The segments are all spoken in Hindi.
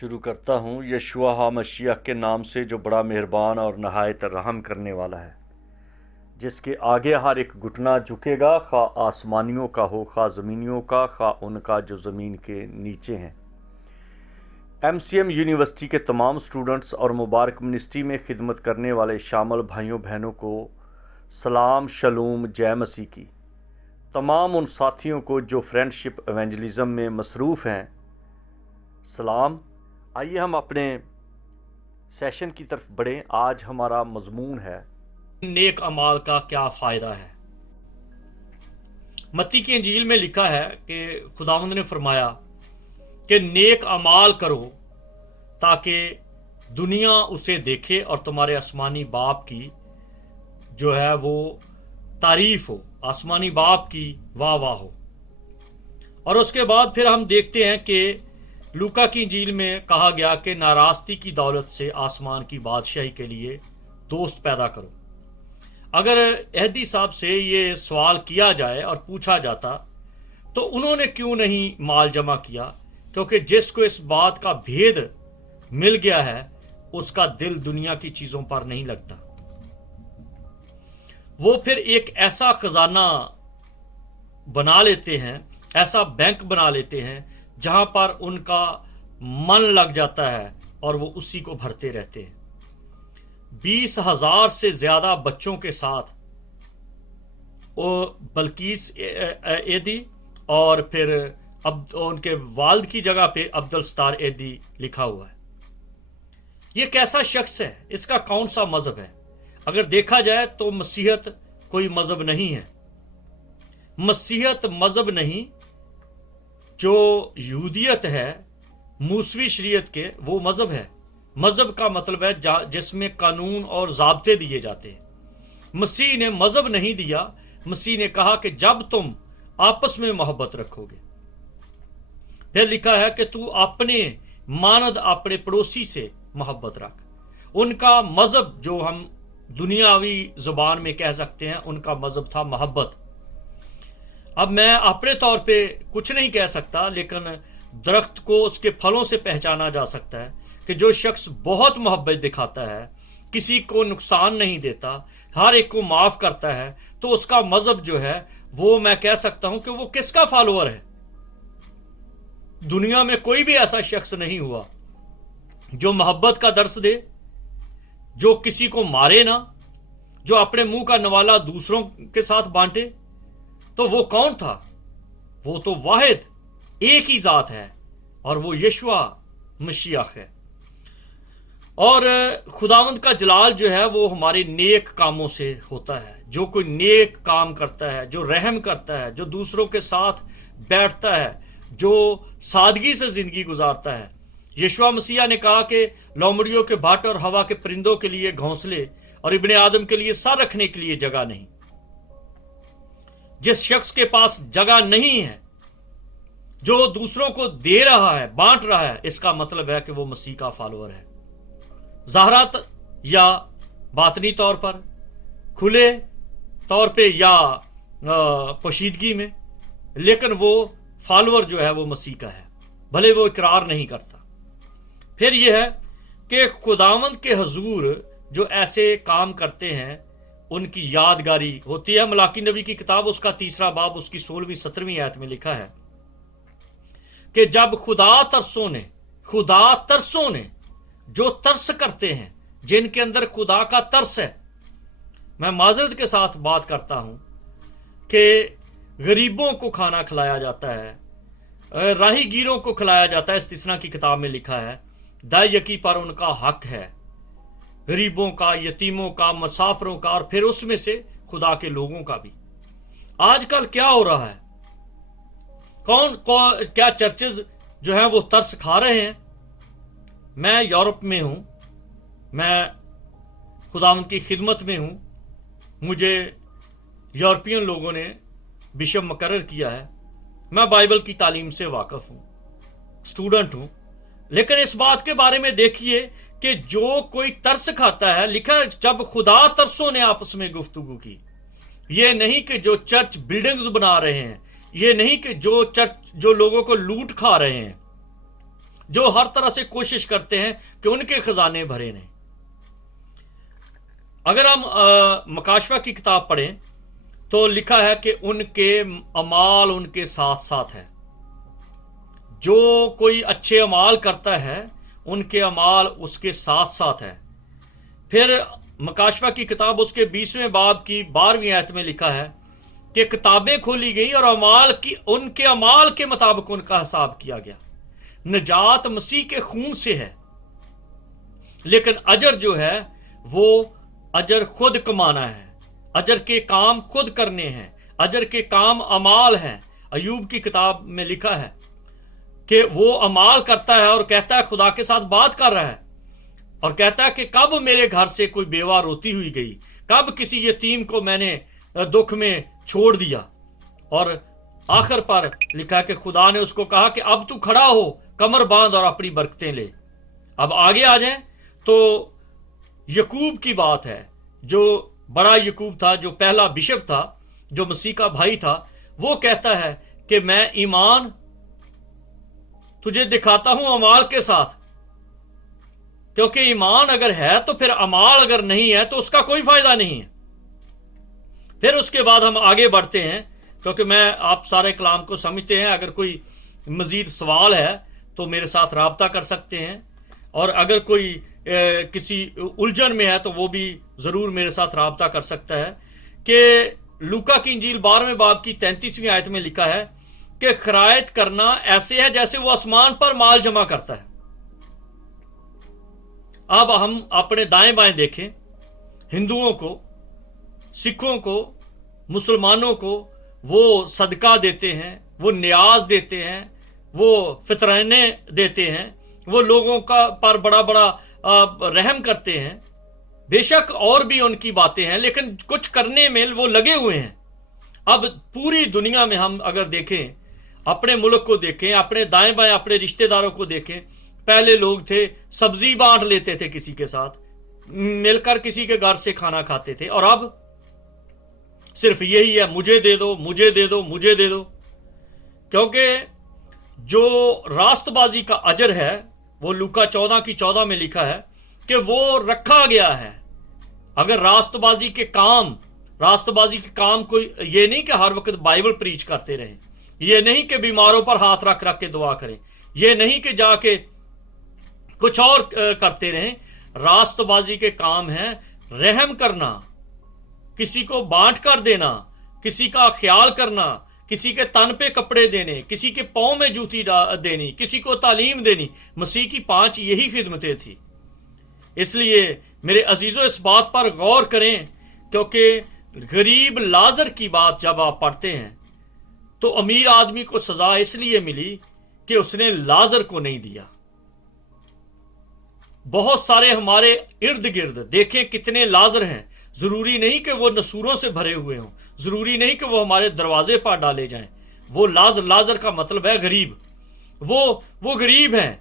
शुरू करता हूँ यशुआ हा मसीह के नाम से जो बड़ा मेहरबान और नहायत रहम करने वाला है, जिसके आगे हर एक घुटना झुकेगा, खा आसमानियों का हो, खा ज़मीनियों का, खा उनका जो ज़मीन के नीचे हैं। MCM यूनिवर्सिटी के तमाम स्टूडेंट्स और मुबारक मिनिस्ट्री में खिदमत करने वाले शामिल भाइयों बहनों को सलाम, शलूम, जय मसीह की। तमाम उन साथियों को जो फ्रेंडशिप एवेंजलिज्म में मसरूफ़ हैं, सलाम। आइए हम अपने सेशन की तरफ बढ़ें। आज हमारा मजमून है नेक अमाल का क्या फ़ायदा है। मत्ती की इंजील में लिखा है कि खुदावंद ने फरमाया कि नेक अमाल करो ताकि दुनिया उसे देखे और तुम्हारे आसमानी बाप की जो है वो तारीफ हो, आसमानी बाप की वाह वाह हो। और उसके बाद फिर हम देखते हैं कि लूका की इंजील में कहा गया कि नाराज़गी की दौलत से आसमान की बादशाही के लिए दोस्त पैदा करो। अगर एहदी साहब से ये सवाल किया जाए और पूछा जाता तो उन्होंने क्यों नहीं माल जमा किया, क्योंकि जिसको इस बात का भेद मिल गया है उसका दिल दुनिया की चीज़ों पर नहीं लगता। वो फिर एक ऐसा खजाना बना लेते हैं, ऐसा बैंक बना लेते हैं जहां पर उनका मन लग जाता है और वो उसी को भरते रहते हैं। 20,000 से ज्यादा बच्चों के साथ वो बल्कीस एदी और फिर अब उनके वालिद की जगह पे अब्दुल सत्तार एदी लिखा हुआ है। ये कैसा शख्स है, इसका कौन सा मजहब है? अगर देखा जाए तो मसीहत कोई मजहब नहीं है। मसीहत मजहब नहीं, जो यहूदियत है मूसवी शरीयत के, वो मजहब है। मजहब का मतलब है जिसमें कानून और ज़ाब्ते दिए जाते हैं। मसीह ने मजहब नहीं दिया। मसीह ने कहा कि जब तुम आपस में मोहब्बत रखोगे, फिर लिखा है कि तू अपने मानद अपने पड़ोसी से मोहब्बत रख। उनका मजहब जो हम दुनियावी जुबान में कह सकते हैं, उनका मजहब था मोहब्बत। अब मैं अपने तौर पे कुछ नहीं कह सकता, लेकिन दरख्त को उसके फलों से पहचाना जा सकता है कि जो शख्स बहुत मोहब्बत दिखाता है, किसी को नुकसान नहीं देता, हर एक को माफ करता है, तो उसका मजहब जो है वो मैं कह सकता हूं कि वो किसका फॉलोअर है। दुनिया में कोई भी ऐसा शख्स नहीं हुआ जो मोहब्बत का दर्स दे, जो किसी को मारे ना, जो अपने मुंह का नवाला दूसरों के साथ बांटे। तो वो कौन था? वो तो वाहिद एक ही जात है और वो यशुआ मसीह है। और खुदावंद का जलाल जो है वो हमारे नेक कामों से होता है। जो कोई नेक काम करता है, जो रहम करता है, जो दूसरों के साथ बैठता है, जो सादगी से जिंदगी गुजारता है। यशुआ मसीह ने कहा कि लोमड़ियों के भट्ट और हवा के परिंदों के लिए घोंसले और इब्ने आदम के लिए सर रखने के लिए जगह नहीं। जिस शख्स के पास जगह नहीं है, जो दूसरों को दे रहा है, बांट रहा है, इसका मतलब है कि वो मसीह का फॉलोअर है। ज़ाहरात या बातनी तौर पर, खुले तौर पे या पोशीदगी में, लेकिन वो फॉलोअर जो है वो मसीह का है, भले वो इकरार नहीं करता। फिर यह है कि खुदावंद के हजूर जो ऐसे काम करते हैं उनकी यादगारी होती है। मलाकी नबी की किताब उसका 3 बाब उसकी 16वीं 17वीं आयत में लिखा है कि जब खुदा तरसों ने जो तरस करते हैं, जिनके अंदर खुदा का तरस है, मैं माजरत के साथ बात करता हूं कि गरीबों को खाना खिलाया जाता है, राहीगीरों को खिलाया जाता है। इस्तिस्ना की किताब में लिखा है दाई यकी पर उनका हक है, गरीबों का, यतीमों का, मुसाफिरों का, और फिर उसमें से खुदा के लोगों का भी। आजकल क्या हो रहा है? क्या चर्चेज जो हैं वो तरस खा रहे हैं? मैं यूरोप में हूं, मैं खुदावंद की खिदमत में हूं, मुझे यूरोपियन लोगों ने बिशप मुकर्रर किया है, मैं बाइबल की तालीम से वाकिफ हूं, स्टूडेंट हूं। लेकिन इस बात के बारे में देखिए कि जो कोई तरस खाता है, लिखा जब खुदा तरसों ने आपस में गुफ्तगू की। ये नहीं कि जो चर्च बिल्डिंग्स बना रहे हैं, ये नहीं कि जो चर्च जो लोगों को लूट खा रहे हैं, जो हर तरह से कोशिश करते हैं कि उनके खजाने भरे नहीं। अगर हम मकाशवा की किताब पढ़ें तो लिखा है कि उनके अमाल उनके साथ साथ है। जो कोई अच्छे अमाल करता है उनके अमाल उसके साथ साथ है। फिर मकाशवा की किताब उसके 20वें बाब की 12वीं आयत में लिखा है कि किताबें खोली गई और अमाल की उनके अमाल के मुताबिक उनका हिसाब किया गया। निजात मसीह के खून से है, लेकिन अजर जो है वो अजर खुद कमाना है, अजर के काम खुद करने हैं, अजर के काम अमाल हैं। अयूब की किताब में लिखा है कि वो अमाल करता है और कहता है, खुदा के साथ बात कर रहा है और कहता है कि कब मेरे घर से कोई बेवा रोती हुई गई, कब किसी यतीम को मैंने दुख में छोड़ दिया। और आखिर पर लिखा कि खुदा ने उसको कहा कि अब तू खड़ा हो, कमर बांध और अपनी बरकतें ले। अब आगे आ जाएं तो यकूब की बात है, जो बड़ा यकूब था, जो पहला बिशप था, जो मसीह का भाई था। वो कहता है कि मैं ईमान तुझे दिखाता हूं अमाल के साथ, क्योंकि ईमान अगर है तो फिर अमाल अगर नहीं है तो उसका कोई फायदा नहीं है। फिर उसके बाद हम आगे बढ़ते हैं, क्योंकि मैं आप सारे कलाम को समझते हैं। अगर कोई मजीद सवाल है तो मेरे साथ राब्ता कर सकते हैं, और अगर कोई किसी उलझन में है तो वो भी जरूर मेरे साथ राब्ता कर सकता है। कि लूका की इंजील 12वें बाब की 33वीं आयत में लिखा है कि खरायत करना ऐसे है जैसे वो आसमान पर माल जमा करता है। अब हम अपने दाएं बाएं देखें, हिंदुओं को, सिखों को, मुसलमानों को वो सदका देते हैं, वो न्याज देते हैं, वो फितराने देते हैं, वो लोगों का पर बड़ा बड़ा रहम करते हैं। बेशक और भी उनकी बातें हैं, लेकिन कुछ करने में वो लगे हुए हैं। अब पूरी दुनिया में हम अगर देखें, अपने मुल्क को देखें, अपने दाएं बाएं अपने रिश्तेदारों को देखें, पहले लोग थे सब्जी बांट लेते थे, किसी के साथ मिलकर किसी के घर से खाना खाते थे, और अब सिर्फ यही है, मुझे दे दो, मुझे दे दो, मुझे दे दो। क्योंकि जो रास्तबाजी का अजर है वो लूका 14 की 14 में लिखा है कि वो रखा गया है। अगर रास्तबाजी के काम कोई, ये नहीं कि हर वक्त बाइबल प्रीच करते रहें, ये नहीं कि बीमारों पर हाथ रख रख के दुआ करें, ये नहीं कि जाके कुछ और करते रहें। रास्तबाजी के काम है रहम करना, किसी को बांट कर देना, किसी का ख्याल करना, किसी के तन पे कपड़े देने, किसी के पांव में जूती देनी, किसी को तालीम देनी। मसीह की 5 यही खिदमतें थी। इसलिए मेरे अजीजों इस बात पर गौर करें, क्योंकि गरीब लाजर की बात जब आप पढ़ते हैं तो अमीर आदमी को सजा इसलिए मिली कि उसने लाजर को नहीं दिया। बहुत सारे हमारे इर्द गिर्द देखें कितने लाजर हैं। जरूरी नहीं कि वो नसूरों से भरे हुए हों, जरूरी नहीं कि वो हमारे दरवाजे पर डाले जाएं। वो लाजर का मतलब है गरीब। वो गरीब हैं,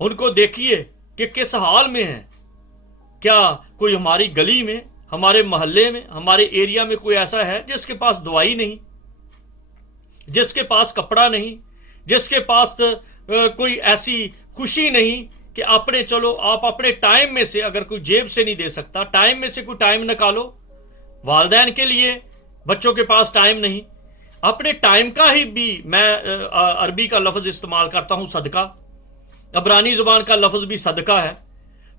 उनको देखिए कि किस हाल में हैं। क्या कोई हमारी गली में, हमारे मोहल्ले में, हमारे एरिया में कोई ऐसा है जिसके पास दवाई नहीं, जिसके पास कपड़ा नहीं, जिसके पास कोई ऐसी खुशी नहीं कि आप अपने टाइम में से, अगर कोई जेब से नहीं दे सकता, टाइम में से कोई टाइम निकालो। वालदैन के लिए बच्चों के पास टाइम नहीं, अपने टाइम का ही भी, मैं अरबी का लफ्ज इस्तेमाल करता हूं सदका, अबरानी जुबान का लफ्ज भी सदका है।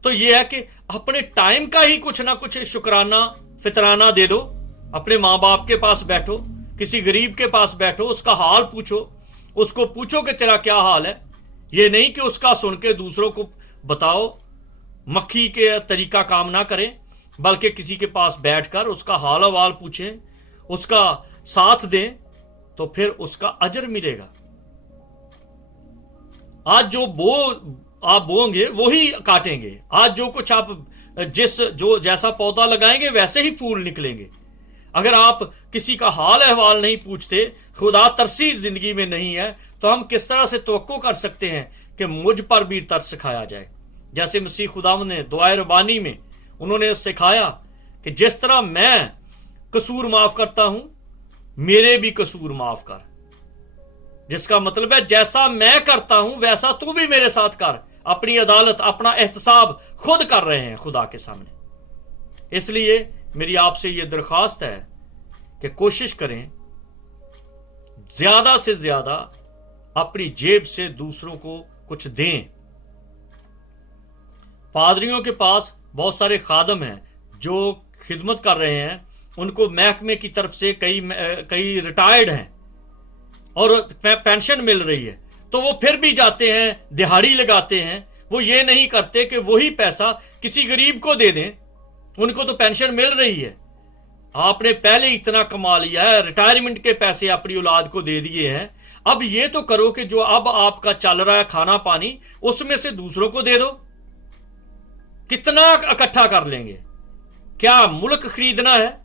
तो यह है कि अपने टाइम का ही कुछ ना कुछ शुक्राना फितराना दे दो। अपने माँ बाप के पास बैठो, किसी गरीब के पास बैठो, उसका हाल पूछो, उसको पूछो कि तेरा क्या हाल है। ये नहीं कि उसका सुन के दूसरों को बताओ, मक्खी के तरीका काम ना करें, बल्कि किसी के पास बैठकर उसका हाल अहवाल पूछें, उसका साथ दें, तो फिर उसका अजर मिलेगा। आज जो आप बोएंगे वो ही काटेंगे। आज जो कुछ आप जैसा पौधा लगाएंगे वैसे ही फूल निकलेंगे। अगर आप किसी का हाल अहवाल नहीं पूछते, खुदा तरसी जिंदगी में नहीं है, तो हम किस तरह से तवक्को कर सकते हैं कि मुझ पर भी तरस खाया जाए। जैसे मसीह खुदा ने दुआए रबानी में उन्होंने सिखाया कि जिस तरह मैं कसूर माफ करता हूं, मेरे भी कसूर माफ कर। जिसका मतलब है जैसा मैं करता हूं वैसा तू भी मेरे साथ कर। अपनी अदालत, अपना एहतसाब खुद कर रहे हैं खुदा के सामने। इसलिए मेरी आपसे यह दरखास्त है कि कोशिश करें ज्यादा से ज्यादा अपनी जेब से दूसरों को कुछ दें। पादरियों के पास बहुत सारे खादम हैं जो खिदमत कर रहे हैं, उनको महकमे की तरफ से कई रिटायर्ड हैं और पेंशन मिल रही है, तो वो फिर भी जाते हैं, दिहाड़ी लगाते हैं। वो ये नहीं करते कि वही पैसा किसी गरीब को दे दें, उनको तो पेंशन मिल रही है। आपने पहले इतना कमा लिया है, रिटायरमेंट के पैसे अपनी औलाद को दे दिए हैं, अब ये तो करो कि जो अब आपका चल रहा है खाना पानी, उसमें से दूसरों को दे दो। कितना इकट्ठा कर लेंगे? क्या मुल्क खरीदना है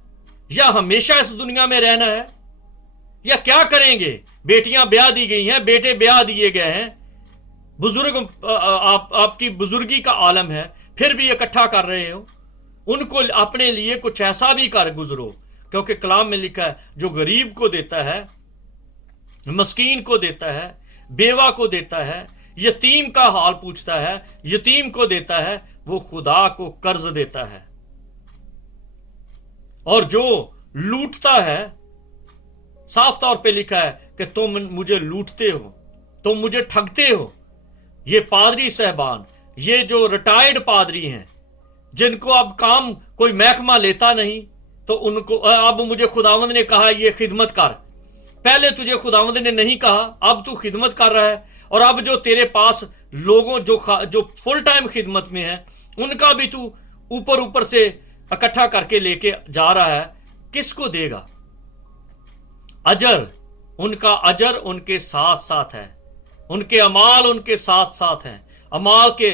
या हमेशा इस दुनिया में रहना है, या क्या करेंगे? बेटियां ब्याह दी गई हैं, बेटे ब्याह दिए गए हैं, बुजुर्ग आपकी बुजुर्गी का आलम है, फिर भी इकट्ठा कर रहे हो। उनको अपने लिए कुछ ऐसा भी कर गुजरो, क्योंकि कलाम में लिखा है जो गरीब को देता है, मस्कीन को देता है, बेवा को देता है, यतीम का हाल पूछता है, यतीम को देता है, वो खुदा को कर्ज देता है। और जो लूटता है, साफ तौर पे लिखा है कि तुम मुझे लूटते हो, तुम मुझे ठगते हो। ये पादरी साहबान, ये जो रिटायर्ड पादरी हैं, जिनको अब काम कोई महकमा लेता नहीं, तो उनको अब मुझे खुदावंद ने कहा ये खिदमत कर। पहले तुझे खुदावंद ने नहीं कहा, अब तू खिदमत कर रहा है। और अब जो तेरे पास लोगों जो फुल टाइम खिदमत में है, उनका भी तू ऊपर ऊपर से इकट्ठा करके लेके जा रहा है। किसको देगा अजर? उनका अजर उनके साथ साथ है, उनके अमाल उनके साथ साथ हैं, अमाल के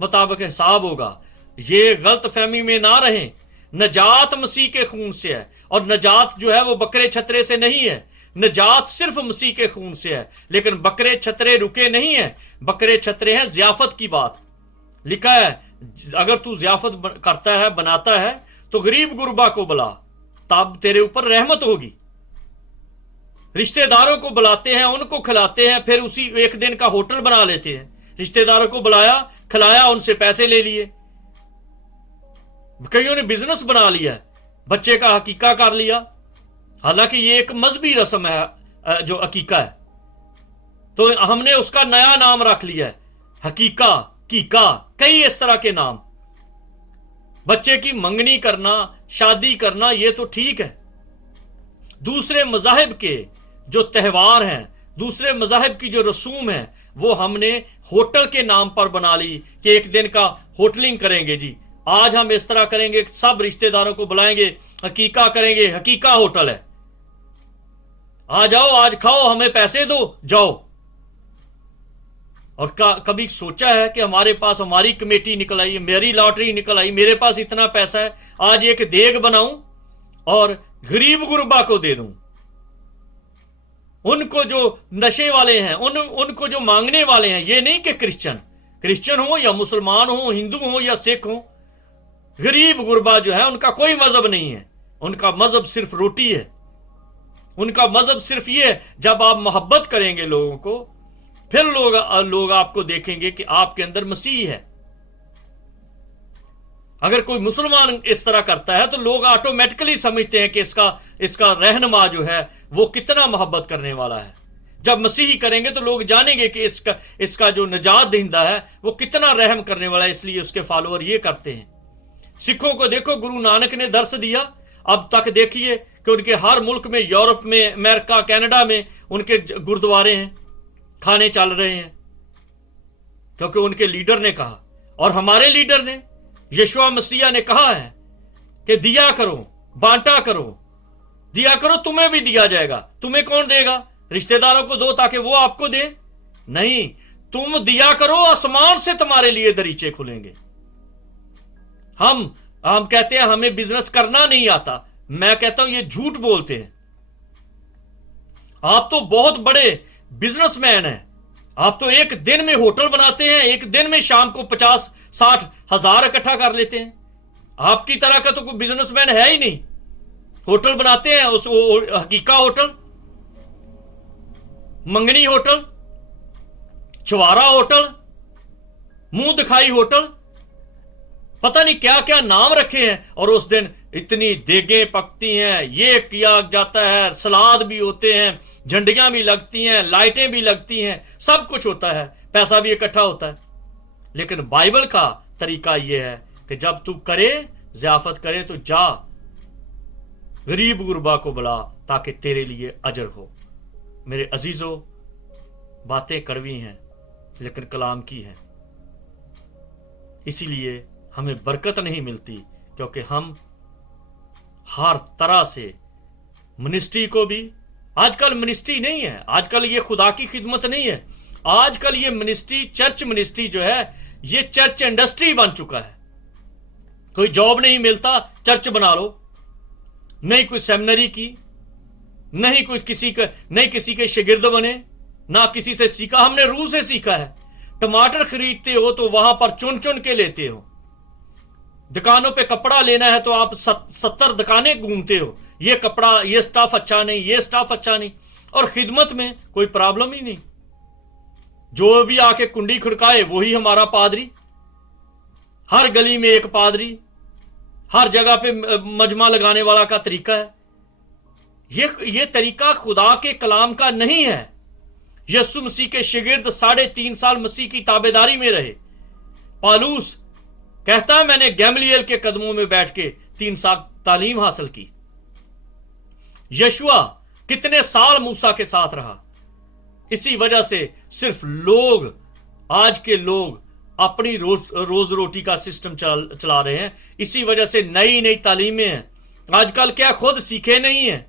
मुताबिक हिसाब होगा। ये गलत फहमी में ना रहें। नजात मसीह के खून से है, और नजात जो है वो बकरे छतरे से नहीं है। नजात सिर्फ मसीह के खून से है, लेकिन बकरे छतरे रुके नहीं है। बकरे छतरे हैं ज़ियाफत की बात। लिखा है अगर तू ज़ियाफत करता है, बनाता है, तो गरीब गुरबा को बुला, तब तेरे ऊपर रहमत होगी। रिश्तेदारों को बुलाते हैं, उनको खिलाते हैं, फिर उसी एक दिन का होटल बना लेते हैं। रिश्तेदारों को बुलाया, खिलाया, उनसे पैसे ले लिए। कईयों ने बिजनेस बना लिया, बच्चे का हकीका कर लिया, हालांकि ये एक मजहबी रस्म है जो हकीका है, तो हमने उसका नया नाम रख लिया है, हकीका, कीका, कई इस तरह के नाम। बच्चे की मंगनी करना, शादी करना, ये तो ठीक है। दूसरे मजाहिब के जो त्यौहार हैं, दूसरे मजाहिब की जो रसूम है, वो हमने होटल के नाम पर बना ली कि एक दिन का होटलिंग करेंगे जी, आज हम इस तरह करेंगे, सब रिश्तेदारों को बुलाएंगे, हकीका करेंगे, हकीका होटल है, आ जाओ, आज खाओ, हमें पैसे दो, जाओ। और कभी सोचा है कि हमारे पास हमारी कमेटी निकल आई, मेरी लॉटरी निकल आई, मेरे पास इतना पैसा है, आज एक देग बनाऊं और गरीब गुरबा को दे दूं। उनको जो नशे वाले हैं, उनको जो मांगने वाले हैं, ये नहीं कि क्रिश्चियन हो या मुसलमान हो, हिंदू हो या सिख हो, गरीब गुरबा जो है उनका कोई मजहब नहीं है। उनका मजहब सिर्फ रोटी है, उनका मजहब सिर्फ ये है। जब आप मोहब्बत करेंगे लोगों को, फिर लोग आपको देखेंगे कि आपके अंदर मसीह है। अगर कोई मुसलमान इस तरह करता है तो लोग ऑटोमेटिकली समझते हैं कि इसका रहनुमा जो है वो कितना मोहब्बत करने वाला है। जब मसीही करेंगे तो लोग जानेंगे कि इसका जो निजात दहिंदा है वो कितना रहम करने वाला है, इसलिए उसके फॉलोअर ये करते हैं। सिखों को देखो, गुरु नानक ने दर्श दिया, अब तक देखिए कि उनके हर मुल्क में, यूरोप में, अमेरिका, कनाडा में उनके गुरुद्वारे हैं, खाने चल रहे हैं, क्योंकि उनके लीडर ने कहा। और हमारे लीडर ने, यीशु मसीह ने कहा है कि दिया करो, बांटा करो, दिया करो, तुम्हें भी दिया जाएगा। तुम्हें कौन देगा? रिश्तेदारों को दो ताकि वो आपको दें? नहीं, तुम दिया करो, आसमान से तुम्हारे लिए दरीचे खुलेंगे। हम कहते हैं हमें बिजनेस करना नहीं आता। मैं कहता हूं ये झूठ बोलते हैं। आप तो बहुत बड़े बिजनेसमैन हैं। आप तो एक दिन में होटल बनाते हैं, एक दिन में शाम को 50-60 हजार इकट्ठा कर लेते हैं। आपकी तरह का तो कोई बिजनेसमैन है ही नहीं। होटल बनाते हैं, उस हकीका होटल। मंगनी होटल, छुआरा होटल, मुंह दिखाई होटल, पता नहीं क्या क्या नाम रखे हैं। और उस दिन इतनी देगें पकती हैं, ये किया जाता है, सलाद भी होते हैं, झंडियां भी लगती हैं, लाइटें भी लगती हैं, सब कुछ होता है, पैसा भी इकट्ठा होता है। लेकिन बाइबल का तरीका यह है कि जब तू करे, ज़ियाफत करे, तो जा गरीब गुरबा को बुला ताकि तेरे लिए अजर हो। मेरे अजीजों, बातें कड़वी हैं लेकिन कलाम की हैं, इसीलिए हमें बरकत नहीं मिलती, क्योंकि हम हर तरह से मिनिस्ट्री को भी, आजकल मिनिस्ट्री नहीं है, आजकल ये खुदा की खिदमत नहीं है, आजकल ये मिनिस्ट्री, चर्च मिनिस्ट्री जो है, ये चर्च इंडस्ट्री बन चुका है। कोई जॉब नहीं मिलता, चर्च बना लो, नहीं कोई सेमिनरी की, नहीं कोई किसी के शागिर्द बने, ना किसी से सीखा। हमने रूह से सीखा है। टमाटर खरीदते हो तो वहां पर चुन चुन के लेते हो, दुकानों पे कपड़ा लेना है तो आप 70 दुकानें घूमते हो, ये कपड़ा, ये स्टाफ अच्छा नहीं, ये स्टाफ अच्छा नहीं। और खिदमत में कोई प्रॉब्लम ही नहीं, जो भी आके कुंडी खड़काए वही हमारा पादरी, हर गली में एक पादरी, हर जगह पे मजमा लगाने वाला का तरीका है। ये तरीका खुदा के कलाम का नहीं है। यीशु मसीह के शागिर्द 3.5 साल मसीह की ताबेदारी में रहे। पालूस कहता है, मैंने गैमलियल के कदमों में बैठ के 3 साल तालीम हासिल की। यशुआ कितने साल मूसा के साथ रहा। इसी वजह से सिर्फ लोग, आज के लोग अपनी रोज रोटी का सिस्टम चला रहे हैं। इसी वजह से नई नई तालीमें हैं। आजकल क्या खुद सीखे नहीं है,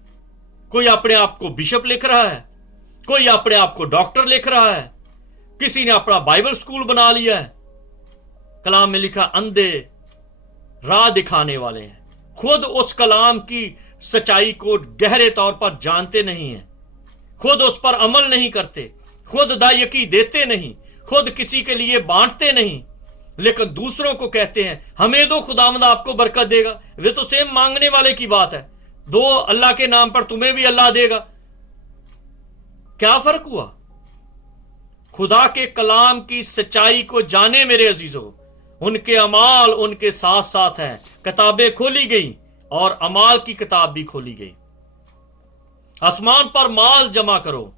कोई अपने आप को बिशप लिख रहा है, कोई अपने आप को डॉक्टर लिख रहा है, किसी ने अपना बाइबल स्कूल बना लिया है। कलाम में लिखा, अंधे राह दिखाने वाले हैं, खुद उस कलाम की सच्चाई को गहरे तौर पर जानते नहीं हैं, खुद उस पर अमल नहीं करते, खुद दायकी देते नहीं, खुद किसी के लिए बांटते नहीं, लेकिन दूसरों को कहते हैं हमें दो, खुदावंद आपको बरकत देगा। वे तो सेम मांगने वाले की बात है, दो अल्लाह के नाम पर, तुम्हें भी अल्लाह देगा। क्या फर्क हुआ? खुदा के कलाम की सच्चाई को जाने मेरे अजीजों, उनके अमाल उनके साथ साथ हैं। किताबें खोली गई और अमाल की किताब भी खोली गई। आसमान पर माल जमा करो,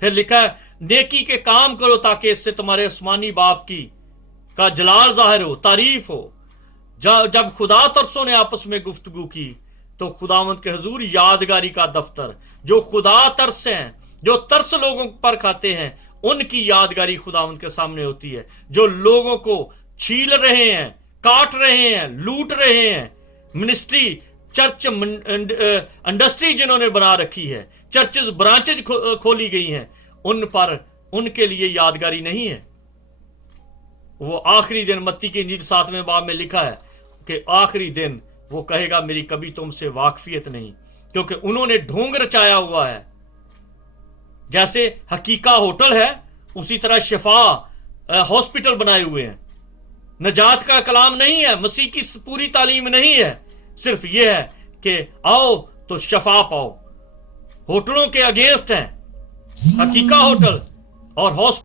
फिर लिखा है नेकी के काम करो ताकि इससे तुम्हारे आसमानी बाप की का जलाल जाहिर हो, तारीफ हो। जब खुदा तरसों ने आपस में गुफ्तगू की तो खुदावंद के हुजूर यादगारी का दफ्तर, जो खुदा तरस हैं, जो तरस लोगों पर खाते हैं, उनकी यादगारी खुदावंद के सामने होती है। जो लोगों को छील रहे हैं, काट रहे हैं, लूट रहे हैं, मिनिस्ट्री, चर्च इंडस्ट्री जिन्होंने बना रखी है, चर्चेस ब्रांचेज खोली गई हैं, उन पर, उनके लिए यादगारी नहीं है। वो आखिरी दिन, मत्ती की इंजील 7वें बाब में लिखा है कि आखिरी दिन वो कहेगा मेरी कभी तुमसे वाकफियत नहीं, क्योंकि उन्होंने ढोंग रचाया हुआ है। जैसे हकीका होटल है, उसी तरह शिफा हॉस्पिटल बनाए हुए हैं। नजात का कलाम नहीं है, मसीह की पूरी तालीम नहीं है, सिर्फ यह है कि आओ तो शफा पाओ। होटलों के अगेंस्ट हैं हकीका होटल और हॉस्पिटल।